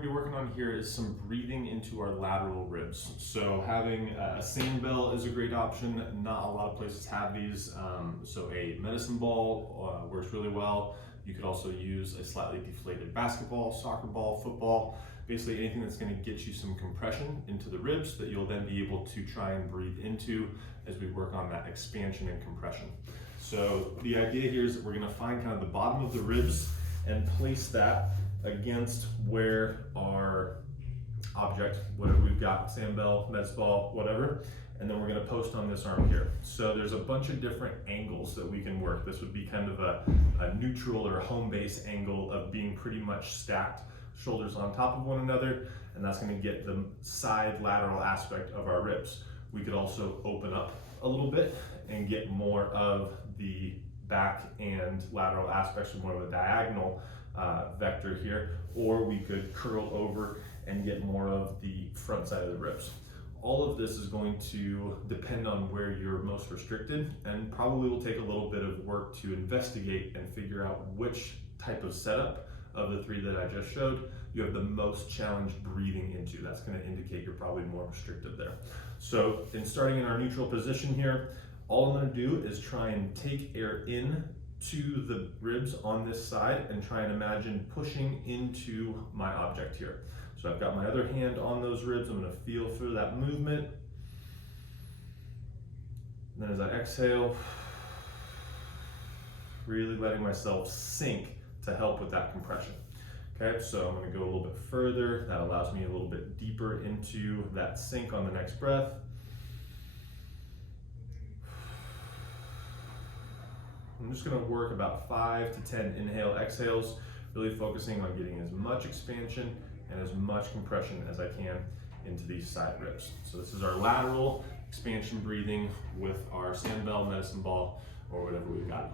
going to be working on here is some breathing into our lateral ribs. So having a sand bell is a great option. Not a lot of places have these. So a medicine ball works really well. You could also use a slightly deflated basketball, soccer ball, football, basically anything that's going to get you some compression into the ribs that you'll then be able to try and breathe into as we work on that expansion and compression. So the idea here is that we're going to find kind of the bottom of the ribs and place that against where our object, whatever we've got, sand bell, medicine ball, whatever, and then we're going to post on this arm here. So there's a bunch of different angles that we can work. This would be kind of a neutral or home base angle of being pretty much stacked, shoulders on top of one another, and that's going to get the side lateral aspect of our ribs. We could also open up a little bit and get more of the back and lateral aspects, more of a diagonal vector here, or we could curl over and get more of the front side of the ribs. All of this is going to depend on where you're most restricted, and probably will take a little bit of work to investigate and figure out which type of setup of the three that I just showed you have the most challenge breathing into. That's going to indicate you're probably more restricted there. So in starting in our neutral position here, all I'm going to do is try and take air in to the ribs on this side and try and imagine pushing into my object here. So I've got my other hand on those ribs. I'm going to feel through that movement. And then as I exhale, really letting myself sink to help with that compression. Okay, so I'm going to go a little bit further. That allows me a little bit deeper into that sink on the next breath. I'm just going to work about 5 to 10 inhale exhales, really focusing on getting as much expansion and as much compression as I can into these side ribs. So this is our lateral expansion breathing with our sand bell, medicine ball, or whatever we've got.